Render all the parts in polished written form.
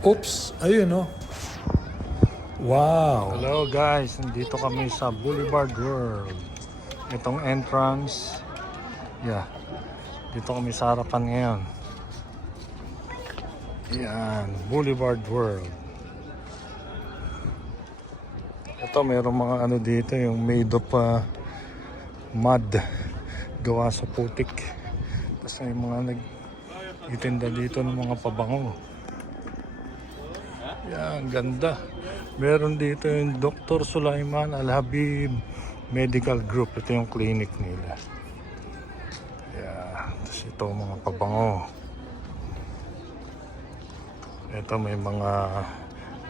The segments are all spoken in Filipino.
Oops, ayun oh. Wow. Hello guys, nandito kami sa Boulevard World. Itong entrance. Yeah. Dito kami sa harapan ngayon. Yan, Boulevard World. Ito mayroong mga ano dito, yung made of mud gawa sa putik. Tapos may mga nag-itinda dito ng mga pabango. Yan, ganda. Meron dito yung Dr. Sulaiman Al-Habib Medical Group. Ito yung clinic nila. Yan. Tapos ito mga pabango. Ito may mga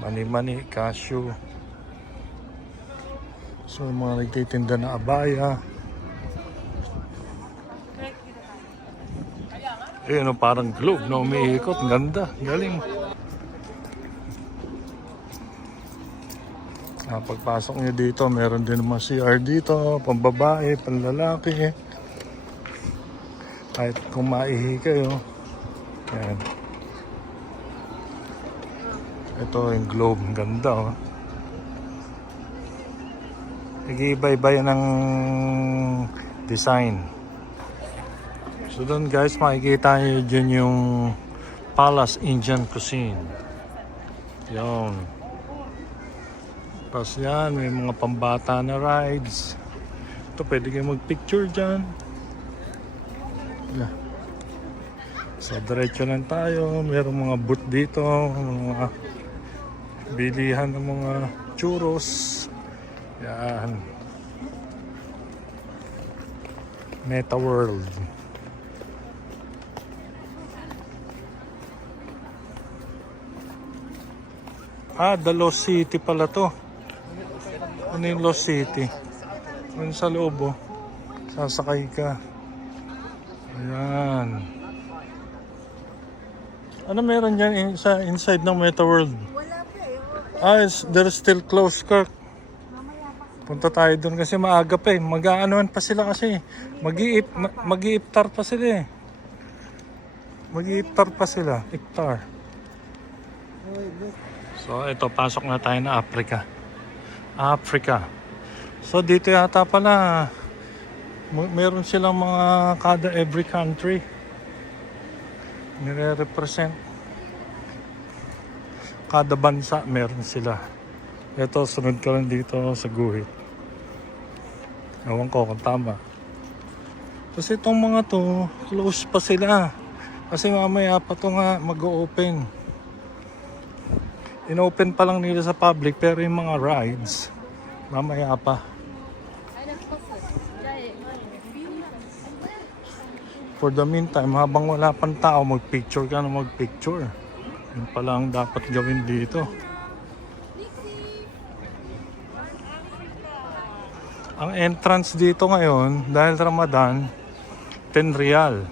mani-mani, cashew. So mga nagtitinda na abaya. Ayun, parang globe na umiikot. Ganda, galing. Pagpasok nyo dito, meron din mga CR dito, pambabae, panlalaki. Kahit kung maihi kayo. Yan. Ito yung globe, ganda oh. Nag-iiba-iba yan ng design. So doon guys, makikita nyo dyan yung Palace Indian Cuisine. Yun. Tapos yan, may mga pambata na rides. Ito, pwede kayo mag-picture dyan. Yeah. So, diretso lang tayo. Mayroong mga booth dito. Mga bilihan ng mga churros. Yan. Meta World. The Lost City pala to. Ano yung Lost City? Ano sa loob oh. Sasakay ka. Ayan. Ano meron dyan inside ng Meta World? Wala pa eh. There's still closed, Kirk. Punta tayo doon kasi maaga pa eh. Mag-aanoan pa sila kasi. Mag-iiptar pa sila eh. Mag-iiptar pa sila. Iftar. So ito, pasok na tayo na Africa. So dito yata pala meron silang mga kada every country nire-represent. Kada bansa meron sila. Ito, sunod ka lang dito sa guhit. Ewan ko kung tama. Kasi itong mga to, close pa sila. Kasi mamaya pa to nga mag-open. In-open pa lang nila sa public, pero yung mga rides, mamaya pa. For the meantime, habang wala pang tao, mag-picture ka na mag-picture. Yun pala ang dapat gawin dito. Ang entrance dito ngayon, dahil Ramadan, 10 real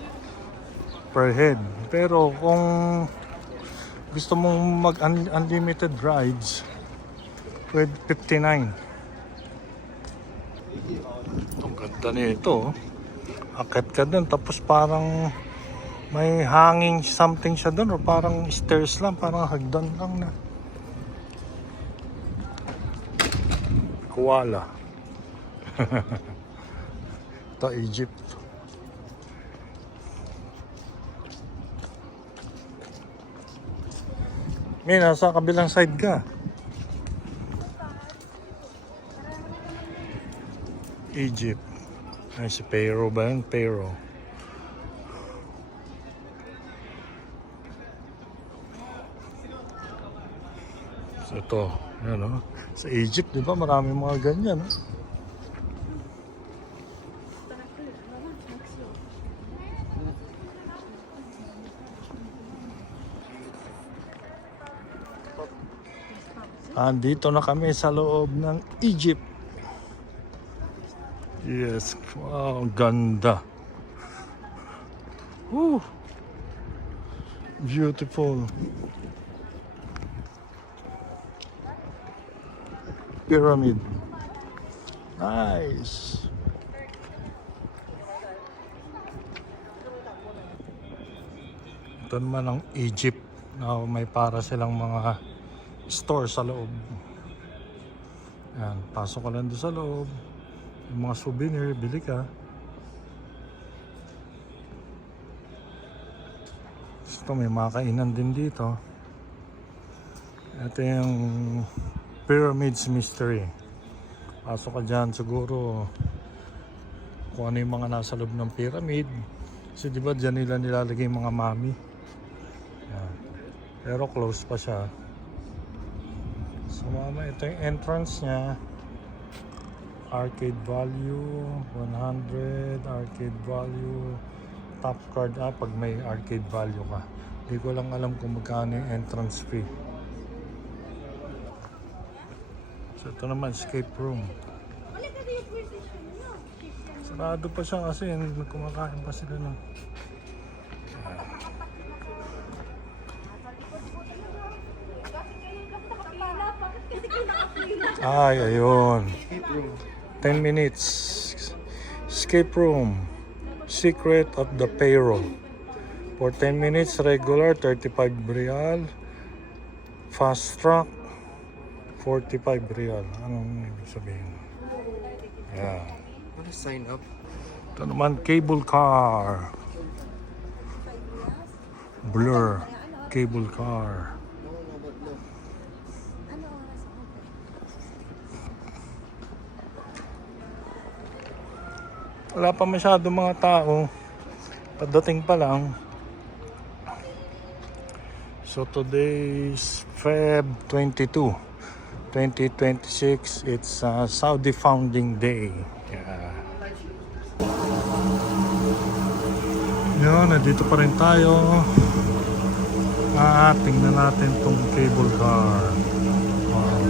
per head. Pero kung gusto mong mag-unlimited rides, with 59. Ang ganda nito. Akit ka dun, tapos parang may hanging something siya dun, o parang stairs lang, parang hagdan lang na. Koala. Ito, Egypt. May nasa kabilang side ka. Egypt. Ay, si Pharaoh ba yun? Pharaoh. So ito, yan o. Sa Egypt, di ba? Marami mga ganyan. Andito na kami sa loob ng Egypt. Yes, wow, ganda. Woo! Beautiful. Pyramid. Nice. Ito naman ang Egypt. na may para silang mga store sa loob. Yan, pasok ka lang doon sa loob. Yung mga souvenir, bili ka. Ito, may mga kainan din dito. Ito yung Pyramids Mystery. Pasok ka dyan siguro kung ano yung mga nasa loob ng pyramid. Kasi diba dyan nila nilalagay yung mga mummy. Yan. Pero close pa siya. So mama, ito yung entrance niya. Arcade value 100, arcade value top card pag may arcade value ka. Hindi ko lang alam kung magkano yung entrance fee. So ito naman, escape room. Sarado pa siya kasi kumakain pa sila ng ay, ayun. 10 minutes. Escape room. Secret of the payroll. For 10 minutes, regular, 35 real. Fast track, 45 real. Anong ibig sabihin? Yeah. What is sign up? Ito naman, cable car. Blur. Cable car. Wala pa masyado mga tao. Pagdating pa lang. So today's Feb 22, 2026. It's Saudi Founding Day. Yeah. Yun, nandito pa rin tayo. Tingnan natin tong cable car. Wow.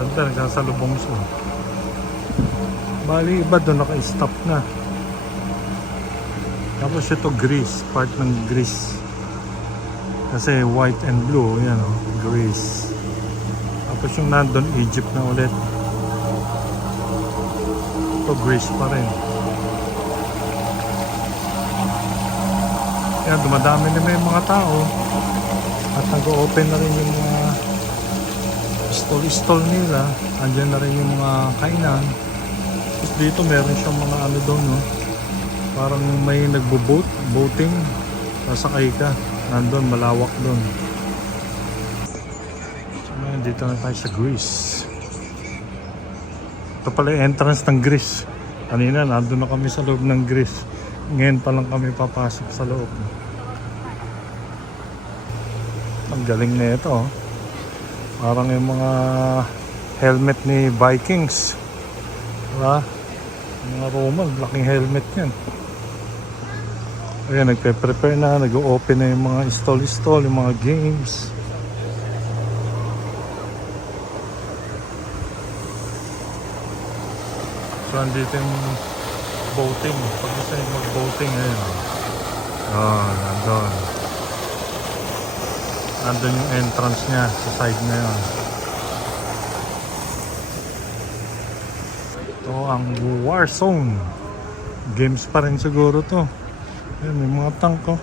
Ganda, nagsasalubong siya. Bali, iba doon naka-stop na. Tapos ito Greece, part ng Greece. Kasi white and blue, yan o, Greece. Tapos yung nandun, Egypt na ulit. Ito Greece pa rin. Yan, dumadami na may mga tao. At nag-open na rin yung mga stall nila. Andyan na rin yung mga kainan. Tapos dito meron siyang mga ano doon, no? Parang may boating. Sasakay ka. Nandun, malawak doon. So ngayon, dito na tayo sa Greece. Ito pala yung entrance ng Greece. Kanina, nandun na kami sa loob ng Greece. Ngayon pa lang kami papasok sa loob. Ang galing na ito, oh. Parang yung mga helmet ni Vikings. Diba? Mga Roman, laking helmet yan. Ayan, nagpe-prepare na, nag-open na yung mga stall, yung mga games. So, andito yung boating. Pag gusto yung mag-boating, ayun. Nandun. Nandun yung entrance niya sa side na yun. Ito ang Warzone. Games pa rin siguro to. Ayan, may mga tank ko.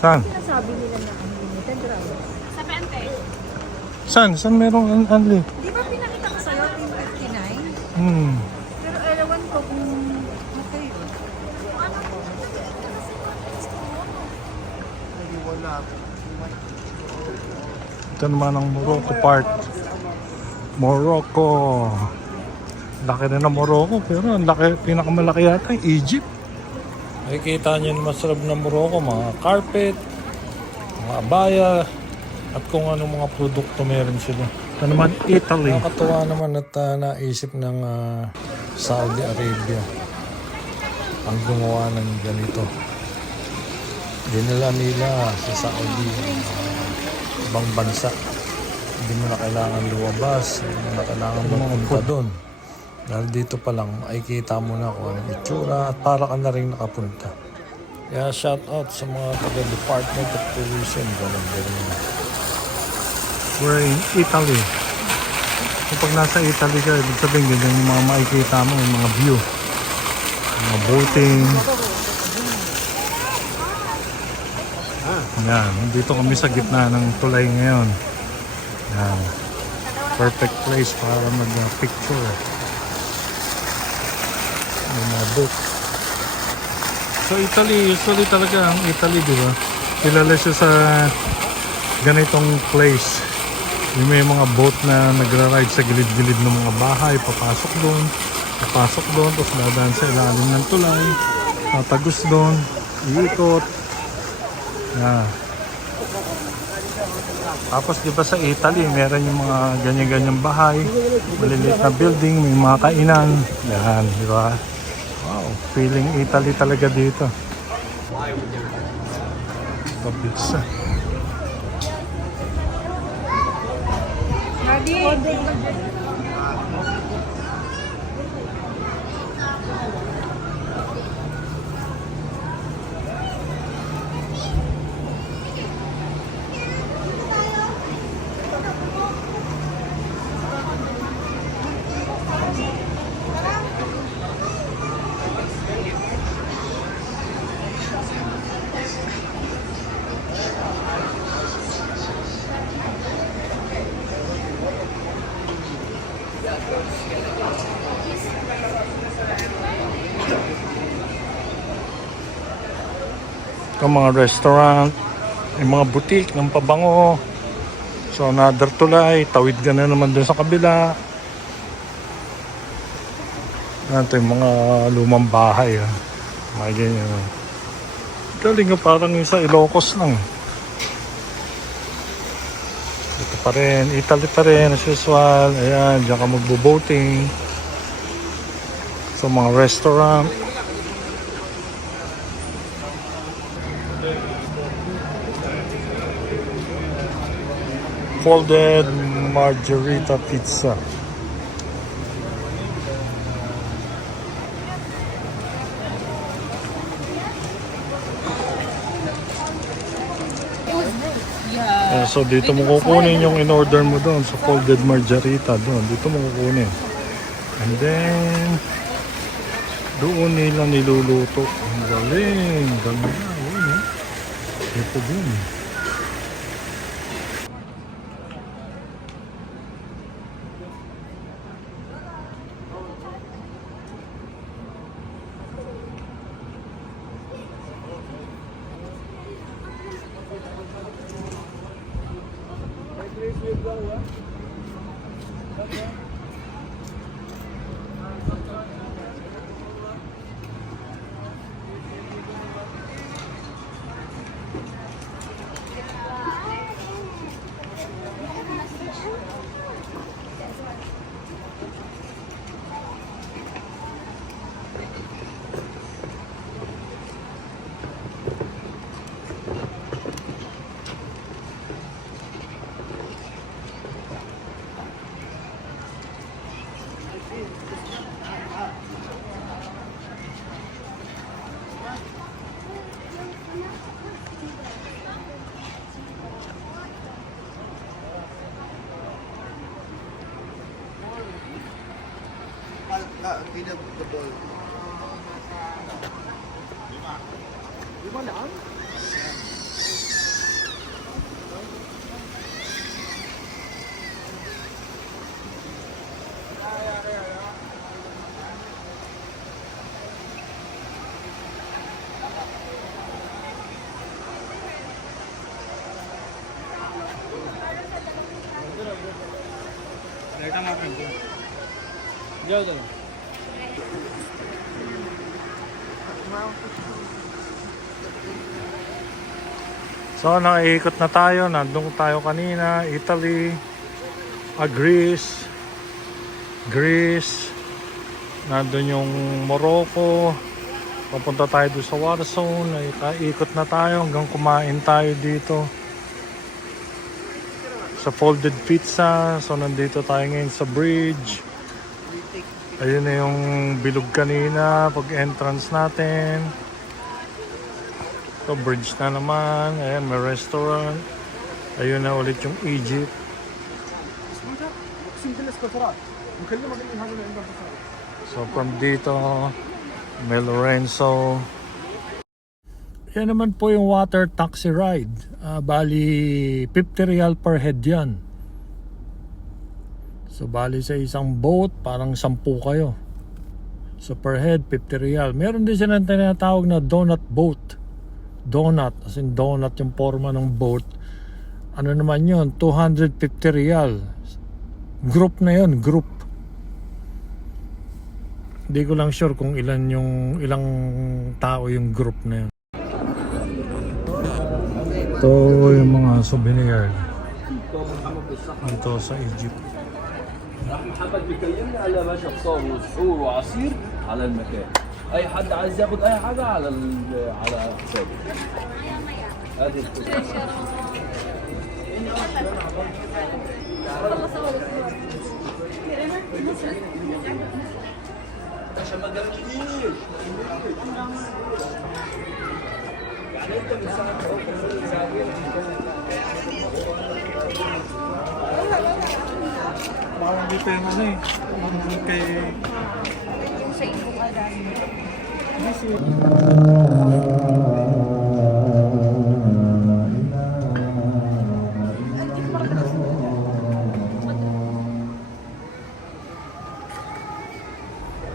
Saan? Sinasabi nila na unlimited drive. Sa 20. Saan? Saan merong unli? Di ba pinakita ko sa'yo, 359? Hmm. Pero ewan ko kung okay yun. Ito naman ang Morocco part. Morocco. Laki na ng Morocco, pero ang laki, pinakamalaki yata yung Egypt. Nakikita niyo naman sa loob ng Morocco, mga carpet, mga abaya, at kung anong mga produkto meron sila. Ito naman Italy. Nakakatuwa naman at naisip ng Saudi Arabia ang gumawa ng ganito. Dinala nila sa Saudi, ibang bansa. Hindi mo na kailangan lumabas, hindi mo na kailangan magpunta doon. Dahil dito pa lang, ay kita mo na kung anong itsura at para ka na rin nakapunta. Kaya shout out sa mga taga-Department of Tourism. Ganun. We're in Italy. Kapag nasa Italy ka, ibig sabihin ganyan yung mga makikita mo, yung mga view. Mga boating. Yan, dito kami sa gitna ng tulay ngayon. Yan. Perfect place para mag-picture. May mga boat. So Italy, usually talaga ang Italy, di ba? Kilala siya sa ganitong place. Yung may mga boat na nagra-ride sa gilid-gilid ng mga bahay, papasok doon, tapos dadaan sa ilalim ng tulay, tatagos doon, iikot. Yeah. Tapos di ba sa Italy, meron yung mga ganyan-ganyang bahay, maliliit na building, may mga kainan. Yan, di ba? Wow, feeling Italy talaga dito. Pabitsa. Yung mga restaurant, yung mga boutique ng pabango. So another tulay, tawid ka na naman dun sa kabila. Ito yung mga lumang bahay. Mga ganyan. Galing nga parang yung sa Ilocos lang. Ito pa rin, Italy pa rin as usual. Ayan, dyan ka magbo-boating. So mga restaurant. Folded margherita pizza. So dito mo kukunin yung in-order mo doon sa folded margherita doon. Dito mo kukunin. And then doon nila niluluto. Ang galing. Galing na. Yun, eh. Ito din. So naiikot na tayo, nandun tayo kanina, Italy, Greece, Nandun yung Morocco. Papunta tayo doon sa war zone. Ikot na tayo hanggang kumain tayo dito. Sa folded pizza. So nandito tayo ngayon sa bridge. Ayun na yung bilog kanina pag entrance natin. So bridge na naman. Ayan, may restaurant. Ayun na ulit yung Egypt. So from dito, may Lorenzo. Yan naman po yung water taxi ride. Bali 50 real per head yan. So bali sa isang boat, parang 10 kayo. So per head, 50 real. Meron din silang tinatawag na donut boat. Donut, as in donut yung forma ng boat. Ano naman yun? 250 real. Group na yun, group. Hindi ko lang sure kung ilang tao yung group na yun. Ito yung mga souvenir dito sa Egypt. محمد بيكلمني على باشا فطار وسحور وعصير على المكان. اي حد عايز ياخد اي حاجه على حسابه. هذه الفكره. عشان ما جابتنيش. يعني انت من ساعه ما قلت كل ساعتين Parang dito yung ano eh. Kay...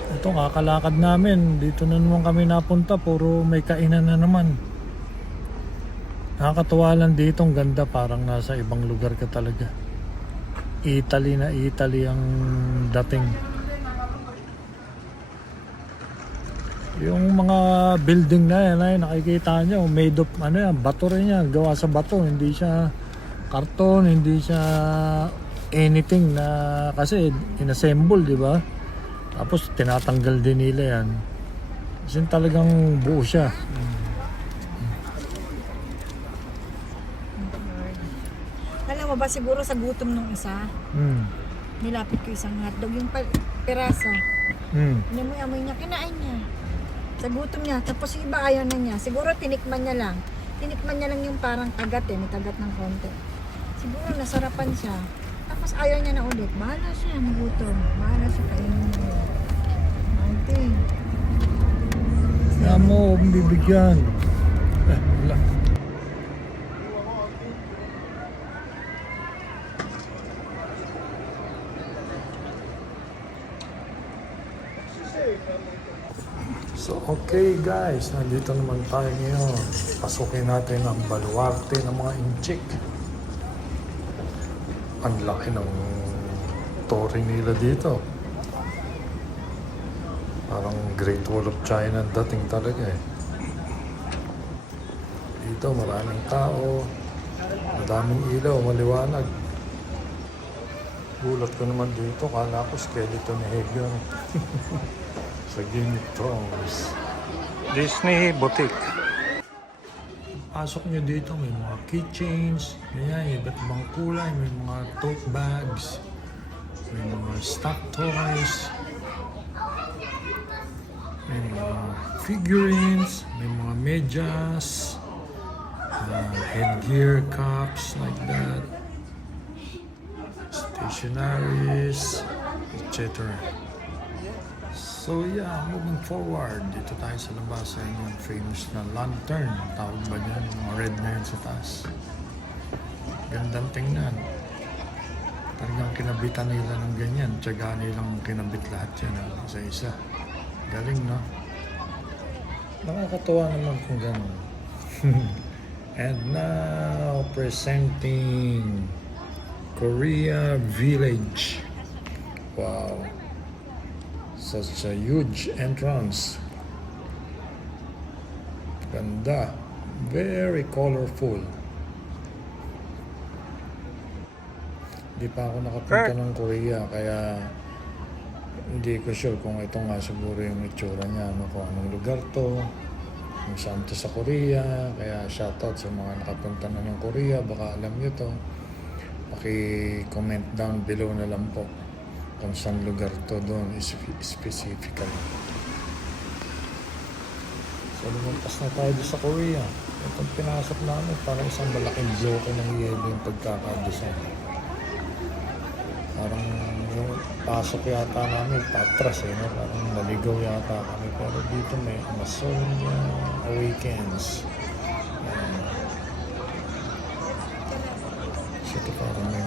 Ito kakalakad namin. Dito na naman kami napunta. Puro may kainan na naman. Nakakatuwa lang dito. Ang ganda. Parang nasa ibang lugar ka talaga. Italy na Italy ang dating. Yung mga building na yan ay nakikita nyo, made of ano yan, bato rin yan, gawa sa bato, hindi siya karton, hindi siya anything na kasi inassemble, di ba? Tapos tinatanggal din nila yan. Kasi talagang buo siya. Alam mo ba siguro sa gutom nung isa, nilapit ko isang hotdog, yung piraso. Inamoy-amoy niya, kinain niya. Sa gutom niya, tapos yung iba ayaw na niya. Siguro tinikman niya lang. Tinikman niya lang yung parang kagat may kagat ng konti. Siguro nasarapan siya. Tapos ayaw niya na ulit. Bahala siya, nagutom. Bahala siya, kainin niya. Ate. Kaya mo, bibigyan. Wala. So okay guys, nandito naman tayo ngayon. Pasukin natin ang baluarte ng mga inchik. Ang laki ng touring nila dito. Parang Great Wall of China ang dating talaga eh. Dito maraming tao, madaming ilaw, maliwanag. Gulat ko naman dito, kala ko skeleton ni Hagar. Sa Game of Thrones. Disney Boutique. Pasok nyo dito, may mga keychains, ganyan, iba't ibang kulay, may mga tote bags, may mga stock toys, may mga figurines, may mga medyas, headgear, cups, like that, stationaries, etc. So yeah, moving forward, dito tayo sa labasan yung famous na lantern. Tawag ba niyan? Yung mga red na yun sa taas. Gandang tingnan. Talagang kinabitan nila ng ganyan. Tiyaga nilang kinabit lahat yan isa-isa. Galing, no? Nakakatuwa naman kung gano'n. And now, presenting Korea Village. Wow. Such a huge entrance. Ganda. Very colorful. Di pa ako nakapunta ng Korea kaya Hindi ko sure kung ito nga siguro yung itsura niya, no? Kung anong lugar to, kung saan to sa Korea. Kaya shoutout sa mga nakapunta na ng Korea, baka alam nyo to. Paki-comment down below na lang po kung saan lugar to doon specifically. So lumampas na tayo doon sa Korea. Itong pinasok namin parang isang malaking bloke ng yelo yung pagkakadesign. Parang yung pasok yata namin patras no? Parang naligaw yata kami, pero dito may Amazonia Awakens. So ito parang may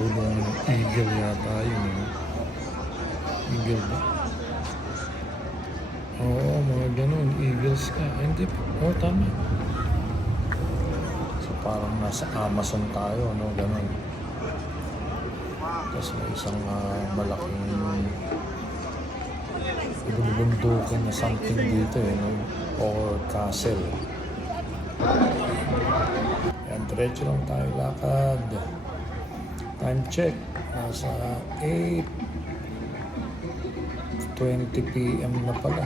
tulong ng eagle yata yun. Eagle ba? Oo, mga ganun, eagles ka. Hindi po, tama. So parang nasa Amazon tayo, no, ganun. Tapos may isang malaking bundukan na something dito, no? Or castle. Yan, diretso lang tayo lakad. Time check, nasa 8:20 PM na pala.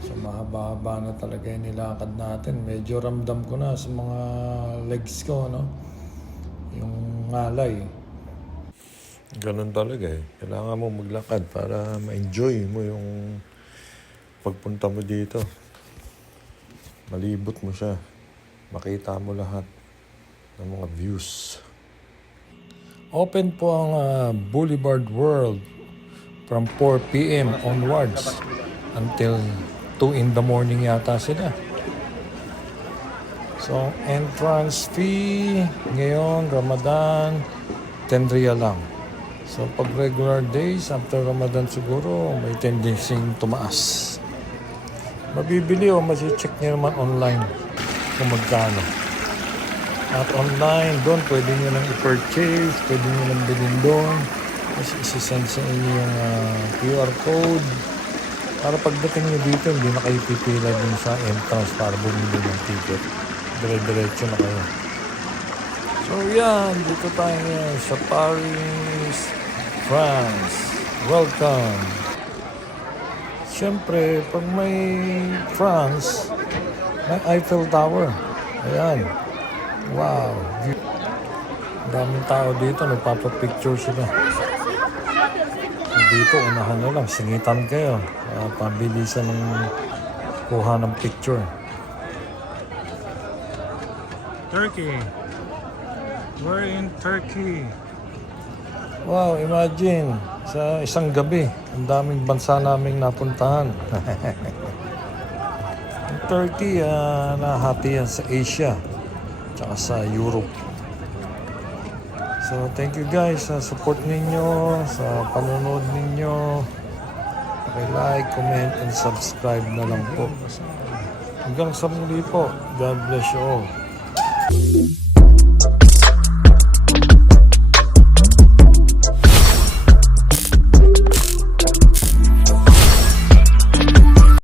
So mahaba-haba na talaga yung nilakad natin. Medyo ramdam ko na sa mga legs ko, no? Yung ngalay. Ganun talaga eh. Kailangan mo maglakad para ma-enjoy mo yung pagpunta mo dito. Malibot mo siya. Makita mo lahat ng mga views. Open po ang Boulevard World from 4 PM onwards until 2 in the morning yata sila. So, entrance fee ngayon, Ramadan, 10 Riyal lang. So, pag regular days, after Ramadan siguro, may tendency tumaas. Mabibili o masi-check niyo naman online kung magkano. At online, doon pwede nyo nang i-purchase, pwede nyo nang bilhin doon. Tapos isi-send sa inyo yung QR code. Para pagdating nyo dito, hindi na kayo pipila din sa entrance para bumili ng ticket. Dire-diretso na kayo. So yan, dito tayo ngayon sa Paris, France. Welcome! Siyempre, pag may France, may Eiffel Tower. Ayan. Wow! Daming tao dito, nagpapapicture sila. So dito, unahan na lang, singitan kayo. Pabilisan ng kuha ng picture. Turkey. We're in Turkey. Wow, imagine, sa isang gabi, ang daming bansa naming napuntahan. Ang Turkey, nahati yan sa Asia, tsaka sa Europe. So, thank you guys sa support ninyo, sa panonood ninyo. Like, comment, and subscribe na lang po. Hanggang sa muli po. God bless you all.